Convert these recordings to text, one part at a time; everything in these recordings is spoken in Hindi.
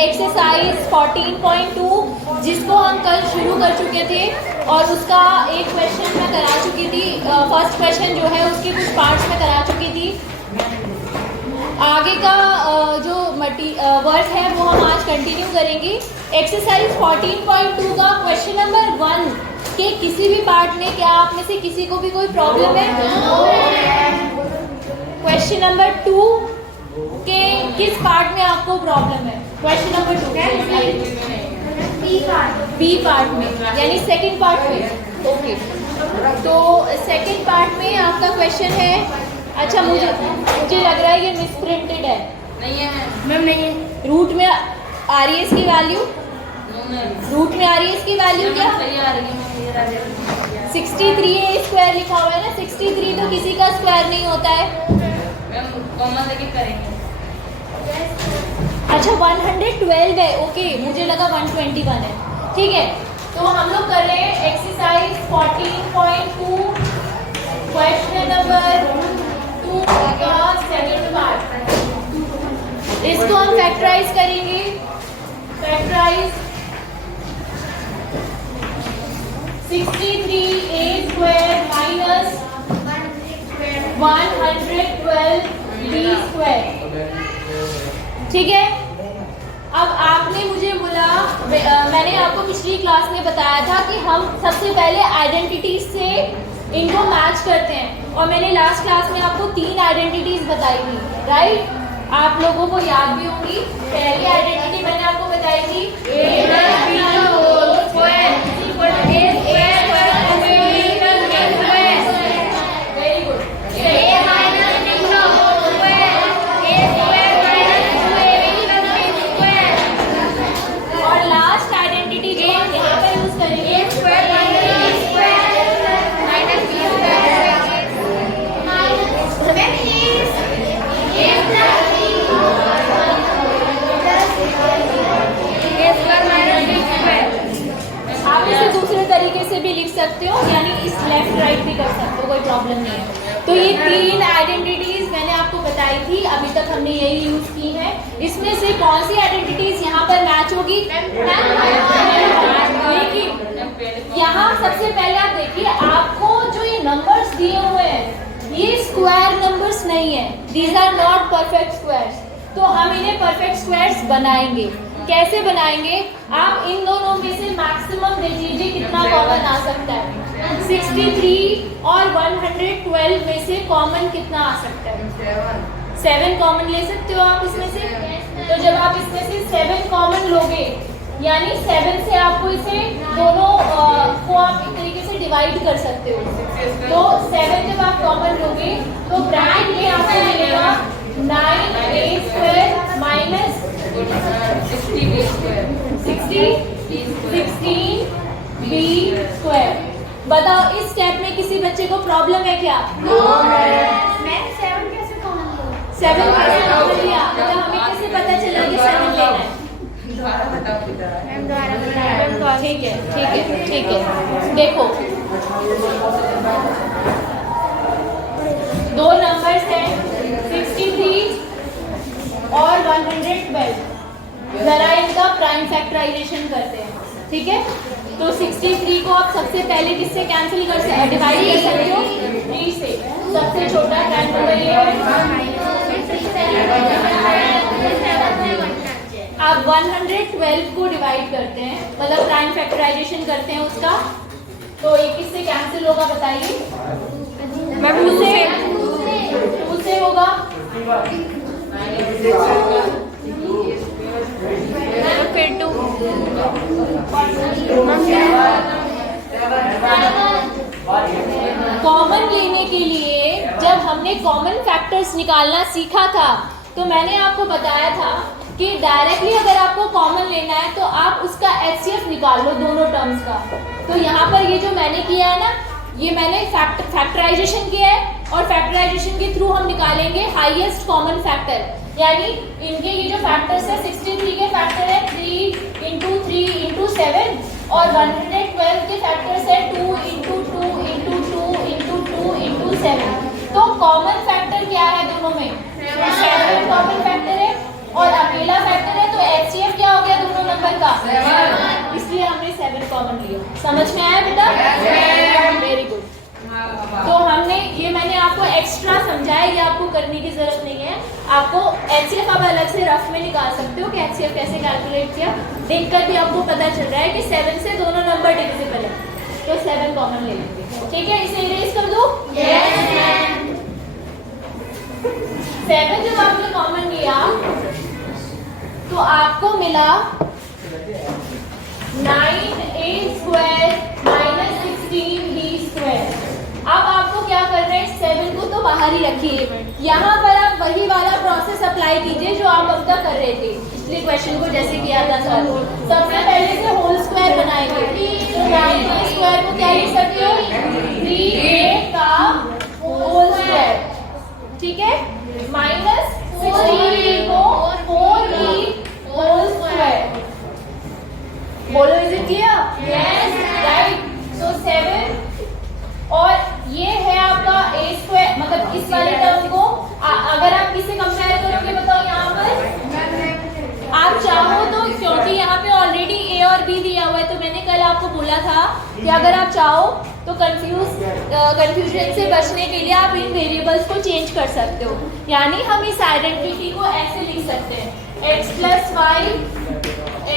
एक्सरसाइज 14.2 जिसको हम कल शुरू कर चुके थे और उसका एक क्वेश्चन मैं करा चुकी थी। फर्स्ट क्वेश्चन जो है उसके कुछ पार्ट्स में करा चुकी थी। आगे का जो वर्क है वो हम आज कंटिन्यू करेंगे। एक्सरसाइज 14.2 का क्वेश्चन नंबर 1 के किसी भी पार्ट में क्या आप में से किसी को भी कोई प्रॉब्लम है? क्वेश्चन नंबर 2 के किस पार्ट में आपको प्रॉब्लम है? क्वेश्चन नंबर 2 बी पार्ट में, यानी सेकंड पार्ट में। ओके, तो सेकंड पार्ट में आपका क्वेश्चन है। अच्छा, मुझे लग रहा है ये मिसप्रिंटेड है। नहीं है मैम, नहीं है। रूट में आ रही है इसकी वैल्यू? रूट में आ रही है इसकी वैल्यू क्या? 63 स्क्वायर लिखा हुआ है ना। 63 तो किसी का स्क्वायर नहीं होता है। कॉमन लेके करेंगे। अच्छा, 112 है। ओके, मुझे लगा 121 है। ठीक है, तो हम लोग कर रहे हैं एक्सरसाइज 14.2 क्वेश्चन नंबर 2 का सेकंड पार्ट। इसको हम फैक्टराइज करेंगे। Factorize 63a square minus 112 b square. ठीक है, अब आपने मुझे बोला, मैंने आपको पिछली क्लास में बताया था कि हम सबसे पहले आइडेंटिटीज से इनको मैच करते हैं, और मैंने लास्ट क्लास में आपको 3 आइडेंटिटीज बताई थी, राइट? आप लोगों को याद भी होंगी। पहली आइडेंटिटी मैंने आपको बताई थी वेरी गुड। और लास्ट आइडेंटिटी जो हम यहाँ पर यूज करेंगे आप इसे दूसरे तरीके से भी लिख सकते हो, यानी इस लेफ्ट राइट भी कर सकते हो, कोई प्रॉब्लम नहीं है। तो ये 3 आइडेंटिटीज मैंने आपको बताई थी, अभी तक हमने यही यूज की है। इसमें से कौन सी आइडेंटिटीज यहाँ पर मैच होगी? लेकिन यहाँ सबसे पहले आप देखिए, आपको जो ये नंबर्स दिए हुए हैं ये स्क्वायर नंबर्स नहीं है, these are not perfect squares. तो हम इन्हें परफेक्ट स्क्वायर्स बनाएंगे। कैसे बनाएंगे? आप इन दोनों में से मैक्सिमम देख लीजिए कितना कॉमन आ सकता है। 63 और 112 में से कॉमन कितना आ सकता है? 7 कॉमन ले सकते हो आप इसमें से। तो जब आप इसमें से 7 कॉमन लोगे, यानी 7 से आपको इसे दोनों को आप एक तरीके से डिवाइड कर सकते हो। तो 7 जब आप कॉमन लोगे तो ब्रैकेट में आपको मिलेगा 9a square minus 16b square. बताओ, इस स्टेप में किसी बच्चे को प्रॉब्लम है क्या? मैं 7 कैसे कॉमन लूं? 7 कैसे कॉमन लिया? मतलब हमें कैसे पता चला कि 7 लेना है? दोबारा बताओ ठीक है, ठीक है, ठीक है। देखो, 2 नंबर्स हैं 63 और 112। जरा इनका प्राइम फैक्टराइजेशन करते हैं। ठीक है, तो 63 को आप सबसे पहले किससे कैंसिल कर सकते, डिवाइड कर सकते हो? 3 से। सबसे छोटा कैंसिल आप 112 को डिवाइड करते हैं, मतलब प्राइम फैक्टराइजेशन करते हैं उसका। तो ये किससे कैंसिल होगा बताइए? मैं 2 से होगा। फिर 2 कॉमन लेने के लिए जब हमने कॉमन फैक्टर्स निकालना सीखा था तो मैंने आपको बताया था कि डायरेक्टली अगर आपको कॉमन लेना है तो आप उसका HCF निकाल लो दोनों टर्म्स का। तो यहाँ पर ये जो मैंने किया है ना, ये मैंने फैक्टराइजेशन किया है, और फैक्टराइजेशन के थ्रू हम निकालेंगे हाईएस्ट कॉमन फैक्टर। यानी इनके ये जो फैक्टर्स है 63 के फैक्टर है 3 इंटू 3 इंटू 7, और 112 के फैक्टर्स है 2 इंटू 2 इंटू 2 इंटू 2 इंटू 7। तो कॉमन फैक्टर क्या है दोनों में? 7 कॉमन फैक्टर है और अकेला फैक्टर है, तो HCF क्या लिया। समझ में आया बेटा? Very good. तो हमने ये मैंने आपको एक्स्ट्रा समझाया, ये आपको करने की जरूरत नहीं है। आपको एचसीएफ आप अलग से रफ में निकाल सकते हो कि एचसीएफ कैसे कैलकुलेट किया, देखकर भी आपको पता चल रहा है कि 7 से दोनों नंबर डिविजिबल है, तो 7 कॉमन ले लेंगे। ठीक है, इसे इरेज कर दो। 7 जब आपने कॉमन लिया तो आपको मिला 9a square minus 16b square. अब आपको क्या करना है, 7 को तो बाहर ही रखिए, यहाँ पर आप वही वाला प्रोसेस अप्लाई कीजिए जो आप अब तक कर रहे थे पिछले क्वेश्चन को जैसे किया था सर। सबसे पहले से होल स्क्वायर बनाएंगे, तो 9a स्क्वायर को क्या लिख सकते हो, 3a का होल स्क्वायर। ठीक है, माइनस 16b को 4b होल स्क्वायर। बोलो, is it clear? Yes, right. So 7 और ये है आपका a स्क्वायर, मतलब इस वाले टर्म को अगर आप किससे कंपेयर करोगे बताओ। यहाँ पर आप चाहो तो, क्योंकि यहाँ पे ऑलरेडी a और b दिया हुआ है, तो मैंने कल आपको बोला था कि अगर आप चाहो तो कंफ्यूजन से बचने के लिए आप इन वेरिएबल्स को चेंज कर सकते हो। यानी हम इस आइडेंटिटी को ऐसे लिख सकते हैं, x plus Y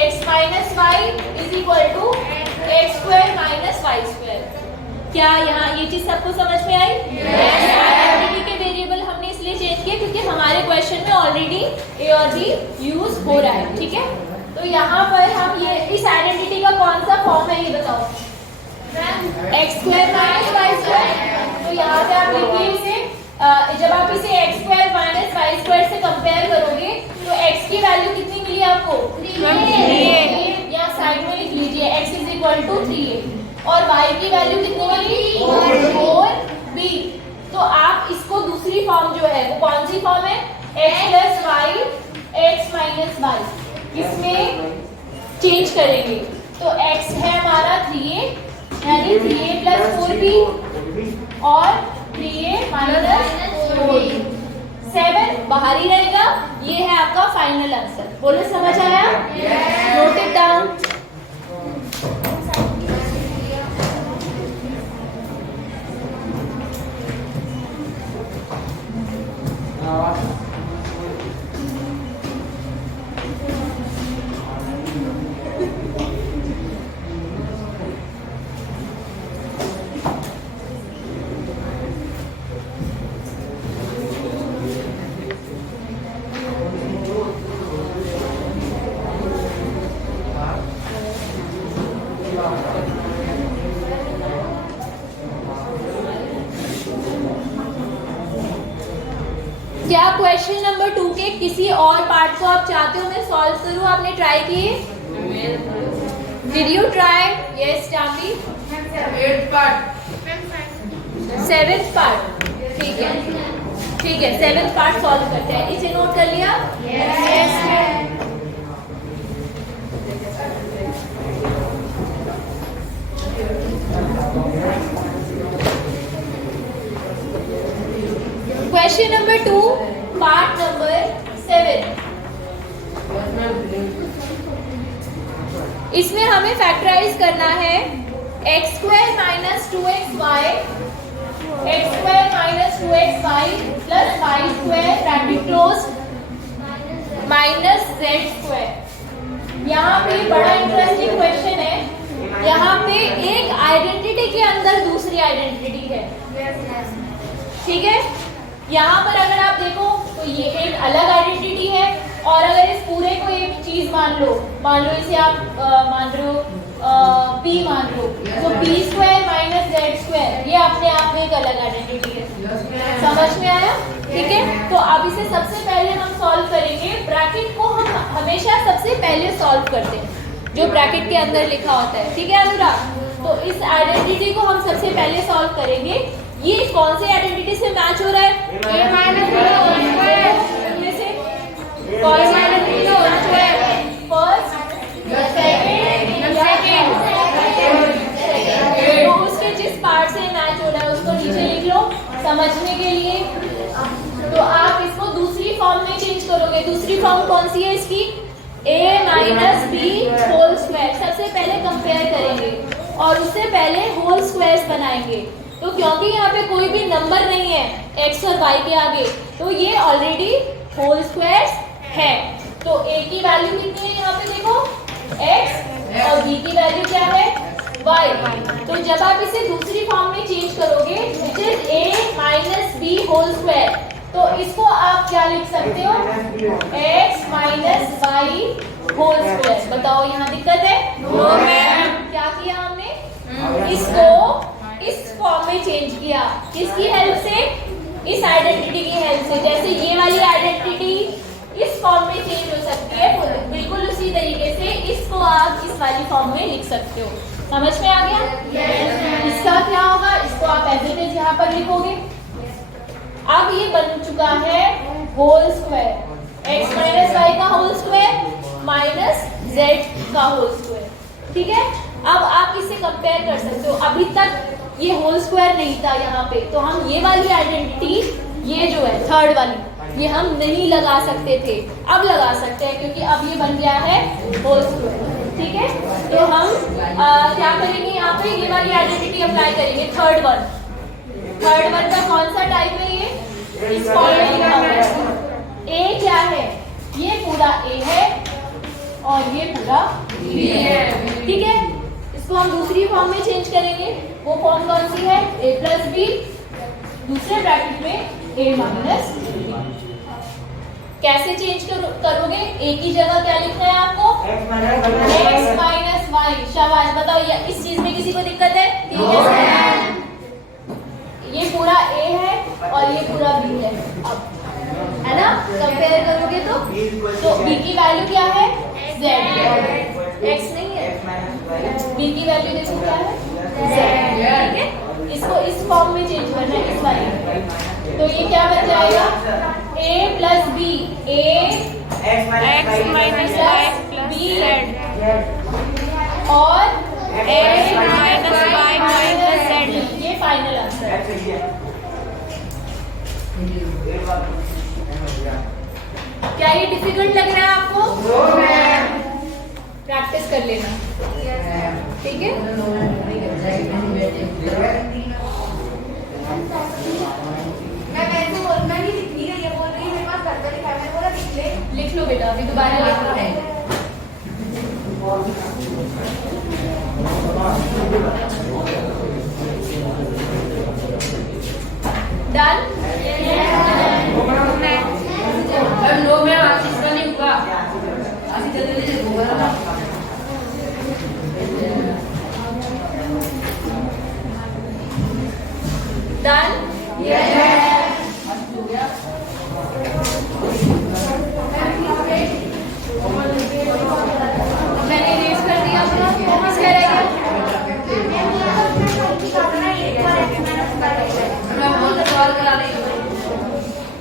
x minus Y is equal to X square minus Y square. क्या यहाँ ये चीज सबको समझ में आई? आइडेंटिटी के वेरिएबल हमने इसलिए चेंज किए क्योंकि हमारे क्वेश्चन में ऑलरेडी a और b यूज हो रहा है। ठीक है, तो यहाँ पर हम ये इस आइडेंटिटी का कौन सा फॉर्म है ये बताओ। X square minus Y square. तो यहाँ पे आप लिखिए इसे, जब आप इसे X square minus Y square से कंपेयर करोगे तो एक्स की वैल्यू कितनी मिली आपको? 3a। या साइड में लिख लीजिए x is equal to 3a, और y की वैल्यू कितनी मिली? 4b। तो आप इसको दूसरी फॉर्म जो है वो कौन सी फॉर्म है, x plus Y X minus Y, इसमें चेंज करेंगे। तो x है हमारा 3a, यानी 3a प्लस 4b और 3a माइनस 4b। 7 बाहर ही रहेगा। ये है आपका फाइनल आंसर। बोलो, समझ आया? Note it down. क्या क्वेश्चन नंबर 2 के किसी और पार्ट को आप चाहते हो मैं सॉल्व करूं? आपने ट्राई किए? Did you try? यस चांदी। 7th part. ठीक है, ठीक है, 7th पार्ट सॉल्व करते हैं। इसे नोट कर लिया? Yes. Question number 2 part number 7। इसमें हमें फैक्टराइज करना है X square minus 2xy, X square minus 2xy plus Y square bracket close minus Z square. यहाँ पे बड़ा इंटरेस्टिंग क्वेश्चन है। यहाँ पे एक आइडेंटिटी के अंदर दूसरी आइडेंटिटी है। ठीक है, यहाँ पर अगर आप देखो तो ये एक अलग आइडेंटिटी है, और अगर इस पूरे को एक चीज मान लो इसे आप मान रहे हो p मान लो, तो p square minus Z square ये अपने आप में एक अलग आइडेंटिटी है। समझ में आया? ठीक है, तो अब इसे सबसे पहले हम सॉल्व करेंगे। ब्रैकेट को हम हमेशा सबसे पहले सॉल्व करते हैं जो ब्रैकेट के अंदर लिखा होता है। ठीक है अनुराग, तो इस आइडेंटिटी को हम सबसे पहले सॉल्व करेंगे। ये कौन सी आइडेंटिटी से मैच हो रहा है? a minus b whole square. इनमें से कौन सी identity whole square? First, second. तो उसके जिस पार्ट से मैच हो रहा है उसको नीचे लिख लो समझने के लिए। तो आप इसको दूसरी फॉर्म में चेंज करोगे। दूसरी फॉर्म कौन सी है इसकी? a minus b whole square. सबसे पहले कंपेयर करेंगे और उससे पहले होल स्क्वायर्स बनाएंगे। तो क्योंकि यहाँ पे कोई भी नंबर नहीं है x और y के आगे, तो ये ऑलरेडी होल स्क्वायर्स है। तो a की वैल्यू कितनी है यहाँ पे देखो x और b की वैल्यू क्या है y। तो जब आप इसे दूसरी फॉर्म में चेंज करोगे which is a minus B whole square, तो इसको आप क्या लिख सकते हो x minus Y whole square. बताओ यहाँ दिक्कत है? No ma'am. क्या किया हमने? इसको इस फॉर्म में चेंज किया। किसकी हेल्प से? इस आइडेंटिटी की हेल्प से। जैसे ये वाली आइडेंटिटी इस फॉर्म में चेंज हो सकती है, बिल्कुल उसी तरीके से इसको आप इस वाली फॉर्म में लिख सकते हो। समझ में आ गया? इसका क्या होगा? इसको आप एज इट इज यहाँ पर लिखोगे। अब ये बन चुका है whole square, x minus Y का होल स्क्वायर माइनस z का होल स्क्वायर। ठीक है, अब आप इसे कंपेयर कर सकते हो। अभी तक ये होल स्क्वायर नहीं था यहाँ पे, तो हम ये वाली आइडेंटिटी, ये जो है थर्ड वाली, ये हम नहीं लगा सकते थे, अब लगा सकते हैं क्योंकि अब ये बन गया है होल स्क्वायर। ठीक है, तो हम क्या करेंगे यहाँ पे? ये वाली आइडेंटिटी अप्लाई करेंगे। थर्ड वन का कौन सा टाइप है? ये इस फॉर्म में लिखा हुआ है। ए क्या है? ये पूरा ए है और ये पूरा बी है। ठीक है, इसको हम दूसरी फॉर्म में चेंज करेंगे। वो फॉर्म कौन सी है? ए प्लस बी, दूसरे ब्रैकेट में ए माइनस बी। कैसे चेंज करोगे? ए की जगह क्या लिखना है आपको? x minus Y. शाबाश, बताओ इस चीज में किसी को दिक्कत है? ठीक है, ये पूरा a है और ये पूरा b है। अब है ना, कंपेयर करोगे तो b की वैल्यू क्या है? z। x नहीं है, b की वैल्यू देखो क्या है? z। ठीक है, इसको इस फॉर्म में चेंज करना है, इस वाले में। तो ये क्या बन जाएगा? a plus b, a x minus Y plus z और a minus Y minus z। ये फाइनल आंसर है। क्या ये डिफिकल्ट लग रहा है आपको? प्रैक्टिस कर लेना, ठीक है? मैं वैसे बोलना नहीं लिख नहीं रही है, बोल रही है मेरे पास घर पर लिखा है। मैंने बोला लिख ले। लिख लो बेटा, अभी दोबारा लिखना है। डन? नो मैं आशीष का नहीं हुआ। डन? मैंने रेज कर दिया अपना, कौन सा रहेगा?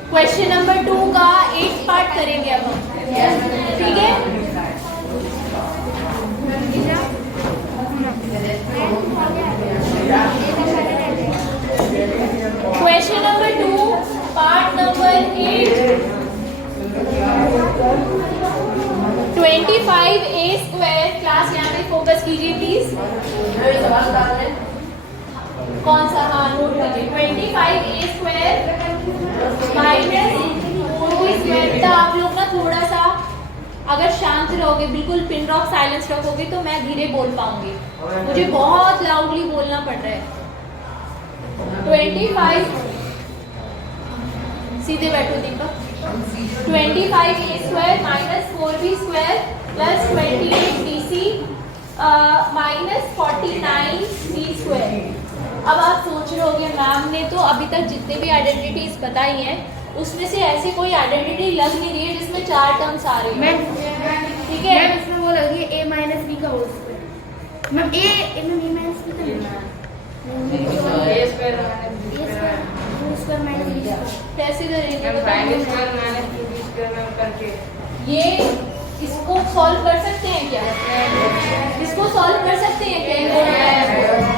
क्वेश्चन नंबर 2 का 8 पार्ट करेंगे अब हम, ठीक है? Question number 2 part number 8, 25a square. Class यहाँ पे फोकस कीजिए प्लीज। कौन सा? हाँ, नोट कीजिए। 25a square minus 4b square. बेटा आप लोग ना थोड़ा सा अगर शांत रहोगे, बिल्कुल पिन ड्रॉप साइलेंस रखोगे तो मैं धीरे बोल पाऊंगी। मुझे बहुत लाउडली बोलना पड़ रहा है। 25, सीधे बैठो दीपक। 25a square minus 4b square plus 28bc minus 49c square. अब आप सोच रहे होगे मैम ने तो अभी तक जितने भी आइडेंटिटीज बताई हैं उसमें से ऐसी कोई आइडेंटिटी लग नहीं रही है जिसमें 4 टर्म्स आ रही है। ठीक है, मैम इसमें वो लग रही है a माइनस b का whole square. Ma'am a minus b का लेना है। A square whole square minus b स्क्वायर। कैसे करेंगे स्क्वायर बताइए? माइनस 2b स्क्वायर करके ये इसको सॉल्व कर सकते हैं क्या? इसको सॉल्व कर सकते हैं क्या?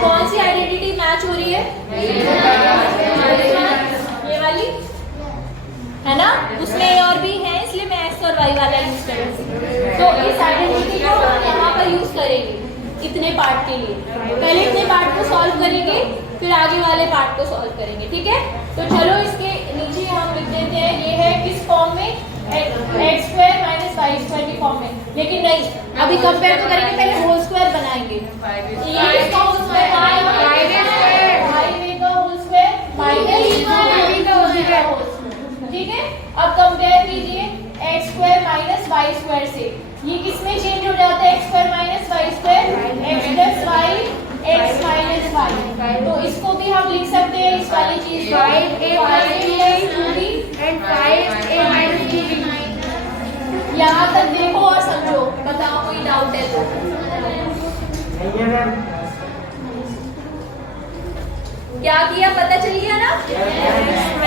कौन सी आइडेंटिटी मैच हो रही है? ये वाली है ना, उसमें ए और बी है, इसलिए मैं एक्स और वाई वाला यूज करूंगी। तो इस आइडेंटिटी को हम यहाँ पर यूज करेंगे। इतने पार्ट के लिए। पहले इतने पार्ट को सॉल्व करेंगे, फिर आगे वाले पार्ट को सॉल्व करेंगे, ठीक है। तो चलो इसके नीचे हम लिख देते हैं, ये है किस फॉर्म में, X square minus Y square की फॉर्म में। लेकिन नहीं, अभी कंपेयर तो करेंगे, पहले होल स्क्वायर बनाएंगे। ये किसका होल स्क्वायर, का होल स्क्वायर माइनस, ठीक है। अब कंपेयर कीजिए X square minus Y square से, ये किसमें चेंज हो जाता है, X square minus Y square, X plus Y X minus Y. तो इसको भी हम लिख सकते हैं, इस वाली चीज को 5a and 5a minus 2b। यहाँ तक देखो और समझो, बताओ कोई डाउट है तो। क्या किया, पता चल गया ना।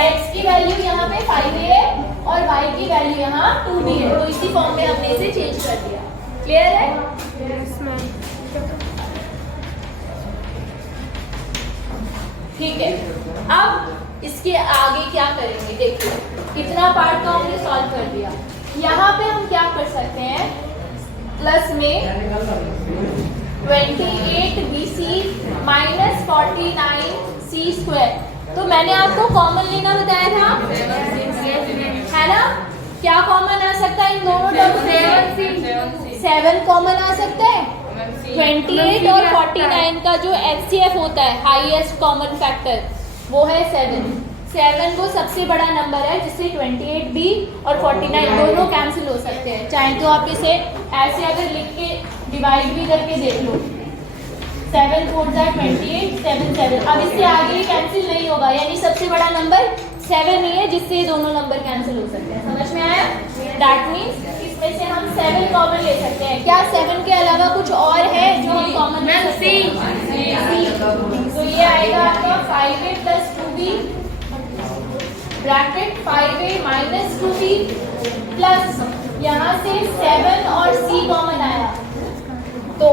x की वैल्यू यहाँ पे 5a है और y की वैल्यू यहाँ 2b है, तो इसी फॉर्म में हमने इसे चेंज कर दिया। क्लियर है? ठीक है। अब इसके आगे क्या करेंगे, देखिए कितना पार्ट का हमने सॉल्व कर दिया। यहाँ पे हम क्या कर सकते हैं, प्लस में 28bc माइनस 49c स्क्वायर। तो मैंने आपको कॉमन लेना बताया था, है ना। क्या कॉमन आ सकता है इन दोनों टर्म से, 7 कॉमन आ सकता है। 28 और 49 का जो HCF होता है, हाईएस्ट कॉमन फैक्टर, वो है 7। 7 वो सबसे बड़ा नंबर है जिससे 28b और 49 दोनों कैंसिल हो सकते हैं। चाहे तो आप इसे ऐसे अगर लिख के डिवाइड भी करके देख लो, 7 4 जा 28, 7 7। अब इससे आगे कैंसिल नहीं होगा, यानी सबसे बड़ा नंबर 7 ही है जिससे दोनों नंबर कैंसिल हो सकते हैं। समझ में आया? दैट मीन्स इसमें से हम 7 कॉमन ले सकते हैं। क्या 7 के अलावा कुछ और है जो हम कॉमन ले सकते हैं? तो ये आएगा आपका 5a plus 2b bracket 5a minus 2b plus यहाँ से 7 और c कॉमन आया, तो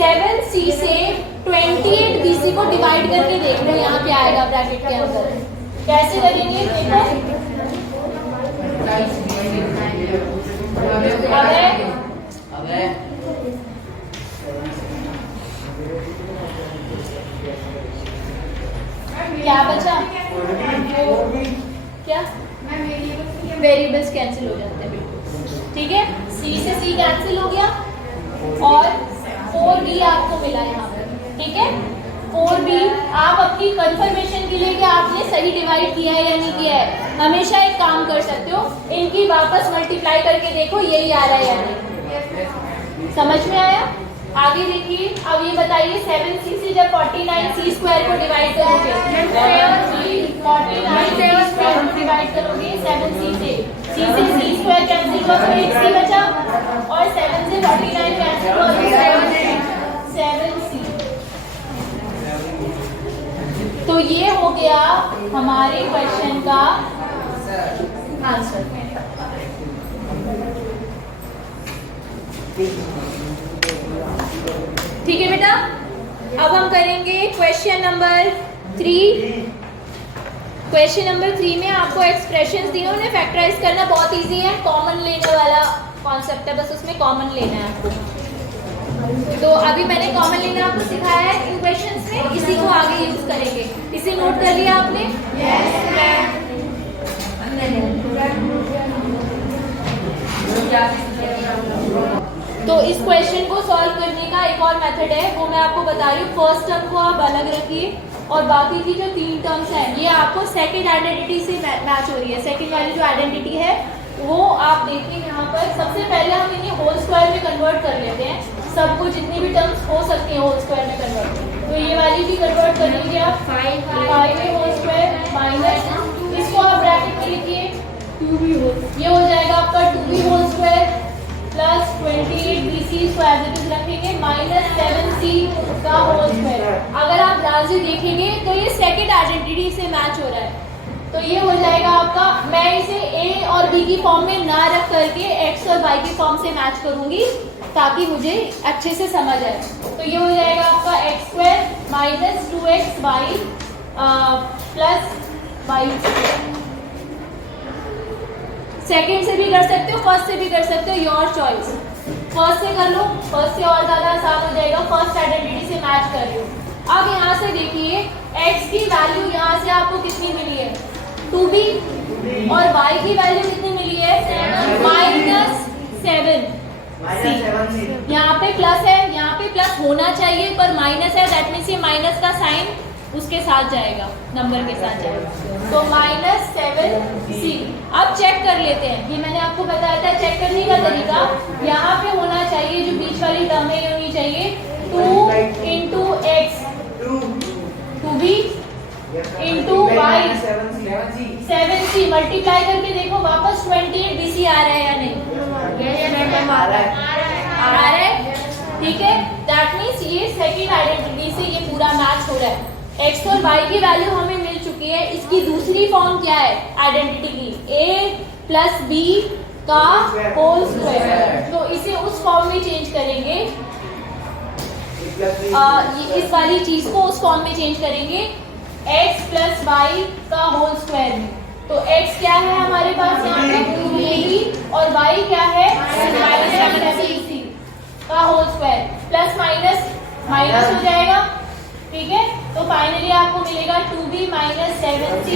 7c से 28bc को डिवाइड करके देख लो यहाँ क्या आएगा ब्रैकेट के अंदर। कैसे करेंगे देखो, क्या बचा, क्या वेरिएबल्स कैंसिल हो जाते हैं, बिल्कुल ठीक है। c से c कैंसिल हो गया और 4b आपको मिला यहाँ पर, ठीक है। 4b आप अपनी कंफर्मेशन के लिए कि आपने सही डिवाइड किया है या नहीं किया है, हमेशा एक काम कर सकते हो, इनकी वापस मल्टीप्लाई करके देखो यही आ रहा है या नहीं। समझ में आया? आगे देखिए, अब ये बताइए 7c से जब 49c स्क्वायर को डिवाइड करोगे, 49c स्क्वायर डिवाइड करोगे 7c से, c से c स्क्वायर कैंसिल हुआ तो 8c बचा और 7 से 49 कैंसिल हुआ तो 7c। तो ये हो गया हमारे क्वेश्चन का आंसर। ठीक है बेटा, अब हम करेंगे क्वेश्चन नंबर 3। क्वेश्चन नंबर 3 में आपको एक्सप्रेशंस दिए, उन्हें फैक्टराइज करना बहुत इजी है, कॉमन लेने वाला कॉन्सेप्ट है, बस उसमें कॉमन लेना है आपको। तो अभी मैंने कॉमन लेना आपको सिखाया है इन क्वेश्चंस में, इसी को आगे यूज करेंगे। इसे नोट कर लिया आपने? तो इस क्वेश्चन को सॉल्व करने का एक और मेथड है, वो मैं आपको बता रही हूँ। फर्स्ट टर्म को आप अलग रखिए और बाकी की जो 3 टर्म्स हैं ये आपको सेकंड आइडेंटिटी से मैच हो रही है। सेकंड वाली जो आइडेंटिटी है वो आप देखिए यहाँ पर, सबसे पहले हम इन्हें होल स्क्वायर में कन्वर्ट कर लेते हैं, सबको जितनी भी टर्म्स हो सकती हैं होल स्क्वायर में कन्वर्ट। तो ये वाली भी कन्वर्ट कर लीजिए आप, 5a होल स्क्वायर माइनस, इसको आप ब्रैकेट में लिखिए 2b होल, ये हो जाएगा आपका 2b whole square plus 28bc square रखेंगे माइनस 7c का होल स्क्वायर। अगर आप ध्यान से देखेंगे तो ये सेकंड आइडेंटिटी से मैच हो रहा है, तो ये हो जाएगा आपका, मैं इसे a और b की फॉर्म में ना रख करके x और y की फॉर्म से मैच करूंगी ताकि मुझे अच्छे से समझ आए। तो ये हो जाएगा आपका x square minus 2xy plus y square. Second से भी कर सकते हो, फर्स्ट से भी कर सकते हो, योर चॉइस। फर्स्ट से कर लो, फर्स्ट से और ज़्यादा आसान हो जाएगा, फर्स्ट आइडेंटिटी से मैच कर लो। अब यहाँ से देखिए x की वैल्यू यहाँ से आपको कितनी मिली है 2b और y की वैल्यू कितनी मिली है -7c। यहाँ पे प्लस है, यहाँ पे प्लस होना चाहिए पर माइनस है, दैट मीन्स ये माइनस का साइन उसके साथ जाएगा, नंबर के साथ जाएगा, तो -7c। अब चेक कर लेते हैं, ये मैंने आपको बताया था चेक करने का तरीका। यहाँ पे होना चाहिए जो बीच वाली टर्म है ये होनी चाहिए 2 into x 2b into y 7c। Multiply करके देखो वापस 28bc आ रहा है या नहीं? आ रहा है, ठीक है। दैट मीन्स ये सेकंड आइडेंटिटी से ये पूरा मैच हो रहा है। x और y की वैल्यू हमें मिल चुकी है, इसकी दूसरी फॉर्म क्या है आइडेंटिटी की? a + b का होल स्क्वायर। तो इसे उस फॉर्म में चेंज करेंगे, इस वाली चीज को उस फॉर्म में चेंज करेंगे x + y का होल स्क्वायर में। तो x क्या है हमारे पास यहाँ पे 2ab और y क्या है -7c का whole square, plus minus minus हो जाएगा, ठीक है। तो फाइनली आपको मिलेगा 2b - 7c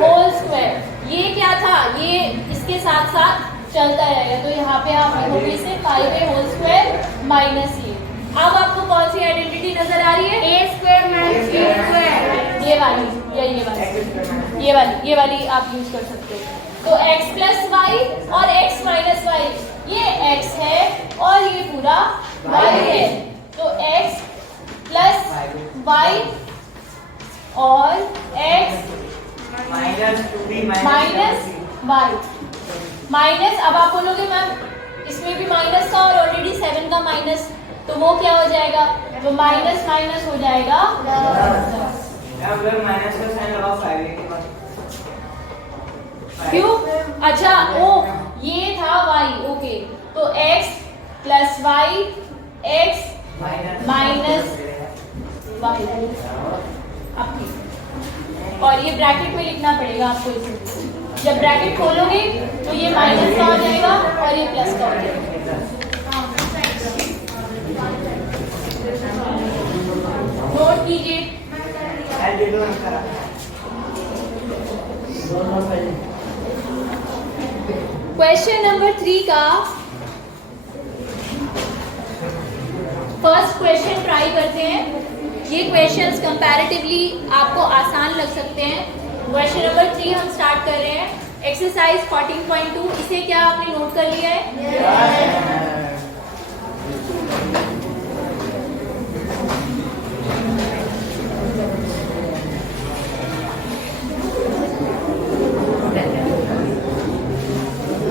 होल स्क्वायर। ये क्या था, ये इसके साथ साथ चलता रहेगा, तो यहाँ पे आप लिखोगे इसे 5a होल स्क्वायर माइनस ये। अब आपको कौन सी आइडेंटिटी नजर आ रही है? a² - b²। ये वाली या ये वाली आप यूज कर सकते हो। तो x + y और x - y, ये x है और ये पूरा y है, तो x + y और x -y माइनस। अब आप बोलोगे मैम इसमें भी माइनस था और ऑलरेडी 7 का माइनस, तो वो क्या हो जाएगा? तो माइनस माइनस हो जाएगा क्यों? अच्छा ओ ये था y, ओके। तो x + y x -y और ये ब्रैकेट में लिखना पड़ेगा आपको इसे। जब ब्रैकेट खोलोगे तो ये माइनस का हो जाएगा और ये प्लस का हो जाएगा। नोट कीजिए। क्वेश्चन नंबर 3 का फर्स्ट क्वेश्चन ट्राई करते हैं। ये क्वेश्चंस कंपैरेटिवली आपको आसान लग सकते हैं। क्वेश्चन नंबर 3 हम स्टार्ट कर रहे हैं। एक्सरसाइज 14.2, इसे क्या आपने नोट कर लिया है?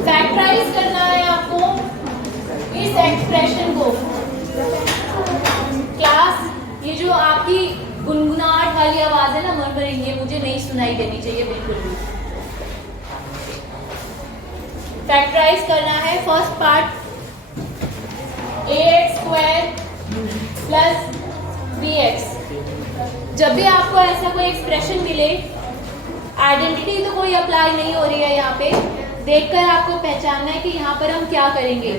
फैक्टराइज करना है आपको इस एक्सप्रेशन को। क्लास ये जो आपकी गुनगुनाहट वाली आवाज है ना, मर्मरिंग, ये मुझे नहीं सुनाई देनी चाहिए बिल्कुल भी। फैक्टराइज करना है फर्स्ट पार्ट ax² + bx। जब भी आपको ऐसा कोई एक्सप्रेशन मिले, आइडेंटिटी तो कोई अप्लाई नहीं हो रही है, यहाँ पे देखकर आपको पहचानना है कि यहाँ पर हम क्या करेंगे।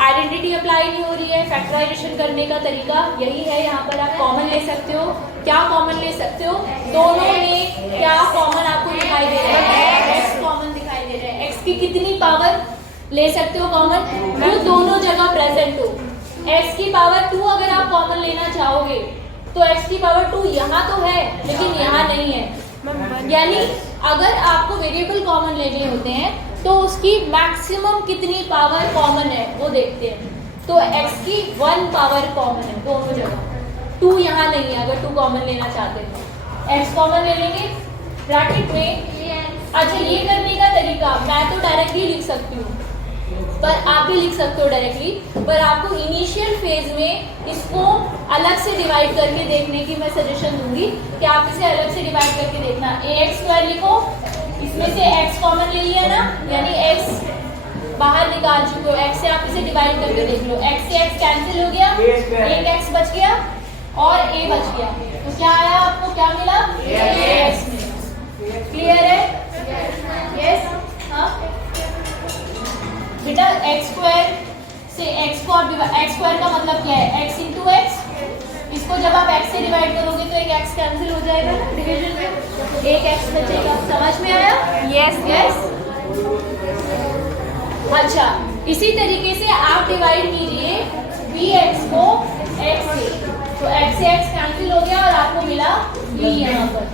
आइडेंटिटी अप्लाई नहीं हो रही है, फैक्टराइजेशन करने का तरीका यही है। यहाँ पर आप कॉमन ले सकते हो। क्या कॉमन ले सकते हो? दोनों में क्या कॉमन आपको दिखाई दे रहा है? x कॉमन दिखाई दे रहा है। x की कितनी पावर ले सकते हो कॉमन? जो दोनों जगह प्रेजेंट हो। x की पावर 2 अगर आप कॉमन लेना चाहोगे तो x की पावर 2 यहाँ तो है लेकिन यहाँ नहीं है। यानी अगर आपको वेरिएबल कॉमन लेने होते हैं तो उसकी मैक्सिमम कितनी पावर कॉमन है वो देखते हैं। तो x की 1 पावर कॉमन है दोनों जगह, 2 यहाँ नहीं है। अगर 2 कॉमन लेना चाहते हैं तो x कॉमन ले लेंगे ब्रैकेट में। अच्छा, ये करने का तरीका मैं तो डायरेक्टली लिख सकती हूँ, पर आप भी लिख सकते हो डायरेक्टली, पर आपको इनिशियल फेज में इसको अलग से डिवाइड करके देखने की मैं सजेशन दूंगी कि आप इसे अलग से डिवाइड करके देखना। ax² लिखो, इसमें से x कॉमन ले लिया ना, यानी x बाहर निकाल चुके हो, x से आप इसे डिवाइड करके देख लो। x से x कैंसिल हो गया, एक x बच गया और a बच गया, तो क्या आया आपको? क्या मिला? ax मिला। क्लियर है? यस। हाँ बेटा एक्स स्क्वायर से एक्स को आप एक्स स्क्वायर का मतलब क्या है, एक्स इंटू एक्स। इसको जब आप एक्स से डिवाइड करोगे तो एक एक्स कैंसिल हो जाएगा ना डिवीजन में, एक एक्स बचेगा। समझ में आया? Yes yes. अच्छा, इसी तरीके से आप डिवाइड कीजिए bx को x से, तो x से x कैंसिल हो गया और आपको मिला b। यहाँ पर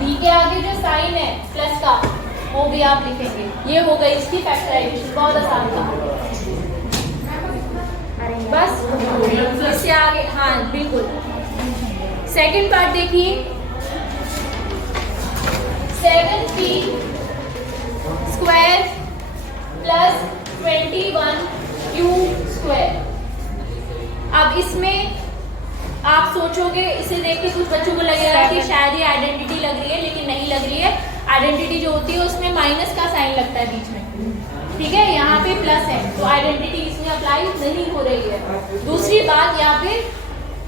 b के आगे जो साइन है प्लस का वो भी आप लिखेंगे। ये हो गई इसकी फैक्टराइजेशन, बहुत आसान था। बस इससे आगे, हाँ बिल्कुल। सेकंड पार्ट देखिए, 7p square plus 21q square. अब इसमें आप सोचोगे, इसे देख के कुछ बच्चों को लगेगा कि शायद ये आइडेंटिटी लग रही है, लेकिन नहीं लग रही है। आइडेंटिटी जो होती है उसमें माइनस का साइन लगता है बीच में, ठीक है, यहाँ पे प्लस है, तो आइडेंटिटी इसमें अप्लाई नहीं हो रही है। दूसरी बात, यहाँ पे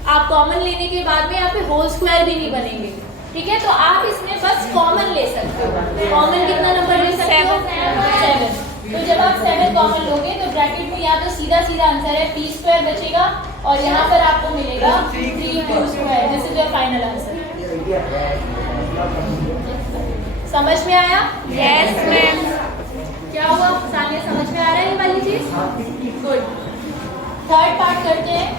आप कॉमन लेने के बाद में यहाँ पे होल स्क्वायर भी नहीं बनेंगे, ठीक है, तो आप इसमें बस कॉमन ले सकते हो। कॉमन कितना नंबर ले सकते हो? 7। तो जब आप 7 कॉमन लोगे तो ब्रैकेट में यहाँ तो सीधा सीधा आंसर है p स्क्वायर बचेगा और यहाँ पर आपको मिलेगा 3q square. This is your final answer. समझ में आया? Yes ma'am. क्या हुआ सानिया, समझ में आ रहा है ये वाली चीज? गुड। थर्ड पार्ट करते हैं।